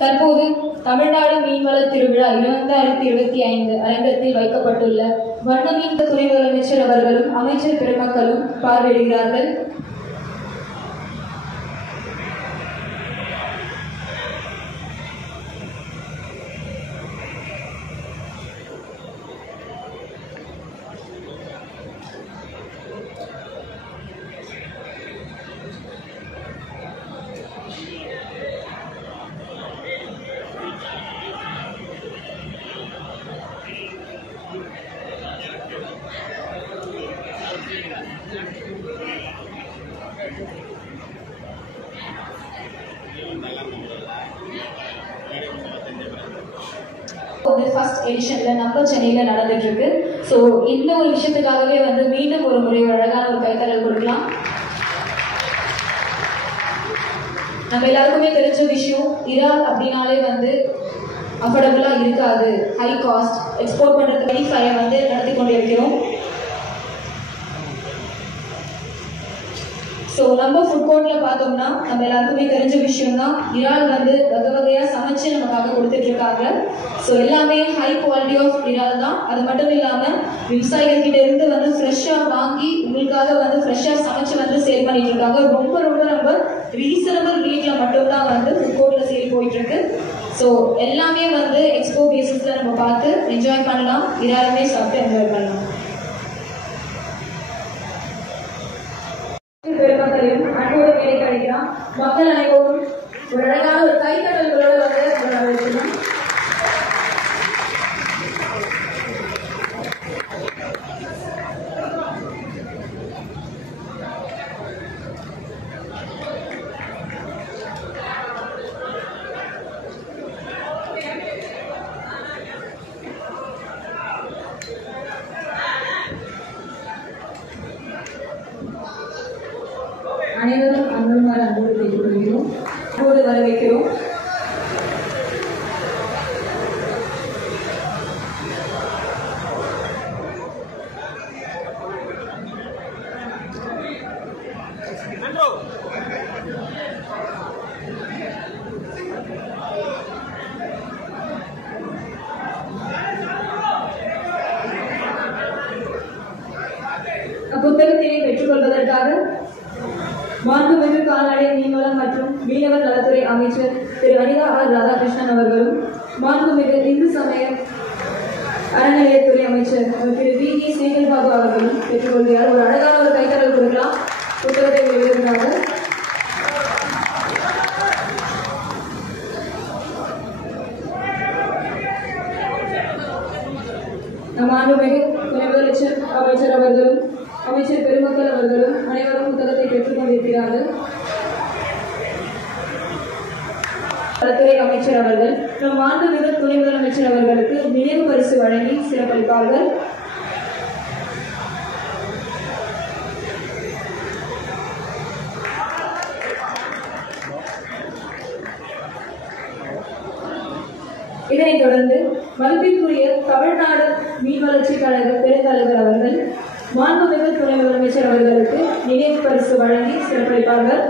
தற்போது தமிழ்நாடு மீன்வள திருவிழா 2025 அரங்கத்தில் வைக்கப்பட்டுள்ள வண்ணமீன் துணை முதலமைச்சர் அவர்களும் அமைச்சர் பெருமக்களும் பார்வையிடுகிறார்கள். ஃபர்ஸ்ட் எடிஷன்ல நம்ம சென்னையில நடந்துட்டு இருக்கு. ஸோ இந்த ஒரு விஷயத்துக்காகவே மீண்டும் ஒரு முறை அழகான ஒரு கைத்தறல் கொடுக்கலாம். நம்ம எல்லாருக்குமே தெரிஞ்ச விஷயம், இறால் அப்படின்னாலே அஃபோர்டபுளா இருக்காது, ஹை காஸ்ட். எக்ஸ்போர்ட் பண்றதுக்கு வெரிஃபையை நடத்தி கொண்டிருக்கிறோம். ஸோ நம்ம ஃபுட் கோர்ட்ல பார்த்தோம்னா நம்ம எல்லாருக்குமே தெரிஞ்ச விஷயம் தான், இறால் வகை வகையா சமைச்சு நமக்காக கொடுத்துட்டு இருக்காங்க. ஸோ எல்லாமே ஹை குவாலிட்டி ஆஃப் இறால் தான். அது மட்டும் இல்லாம விவசாயிகள் கிட்ட இருந்து ஃப்ரெஷ்ஷா வாங்கி உங்களுக்காக ஃப்ரெஷ்ஷா சமைச்சு சேல் பண்ணிட்டு இருக்காங்க. ரொம்ப ரொம்ப ரொம்ப ரீசனபிள் ரேட்ல மட்டும்தான் ஃபுட் கோர்ட்ல சேல் போயிட்டு இருக்கு. ஸோ எல்லாமே எக்ஸ்போ பேசிஸ்ல நம்ம பார்த்து என்ஜாய் பண்ணலாம், இறாலுமே சாப்பிட்டு என்ஜாய் பண்ணலாம். பெருமக்களையும் அன்போடு மேலே கிடைக்கலாம். மக்கள் அனைவரும் ஒரு அழகான ஒரு கைத்தட்டல்களோடு வரவேற்கணும். அனைவரும் அன்புமாறு அன்போடு கேட்டுக்கொள்கிறோம், அன்போடு வரவேற்கிறோம். புத்தகத்தினை பெற்றுக்கொள்வதற்காக மாண்புமிகு கால்நடை மீன்வளம் மற்றும் மீனவர் நலத்துறை அமைச்சர் திரு அனிதா ஆர் ராதாகிருஷ்ணன் அவர்களும், மாண்புமிகு இந்து சமய அறநிலையத்துறை அமைச்சர் திரு வி ஜி சேகர் பாபு அவர்களும் பெற்றுக்கொள்கிறார். ஒரு அழகான ஒரு கைத்தறல் கொடுக்கலாம் புத்தகத்தை வெளியிடுவதற்காக. மாண்புமிகு துணை முதலமைச்சர் அமைச்சர் அவர்களும் அமைச்சர் பெருமக்கள் அவர்களும் அனைவரும் புத்தகத்தை பெற்றுக் கொண்டிருக்கிறார்கள். நலத்துறை அமைச்சர் அவர்கள் நம் மாண்புமிகு துணை முதலமைச்சர் அவர்களுக்கு நினைவு பரிசு வழங்கி சிறப்பளிப்பார்கள். இதனைத் தொடர்ந்து மதிப்பிற்குரிய தமிழ்நாடு மீன் வளர்ச்சி கழக பெருந்தலைவர் அவர்கள் மாண்புமிகு துணை முதலமைச்சர் அவர்களுக்கு நினைவு பரிசு வழங்கி சிறப்பளிப்பார்கள்.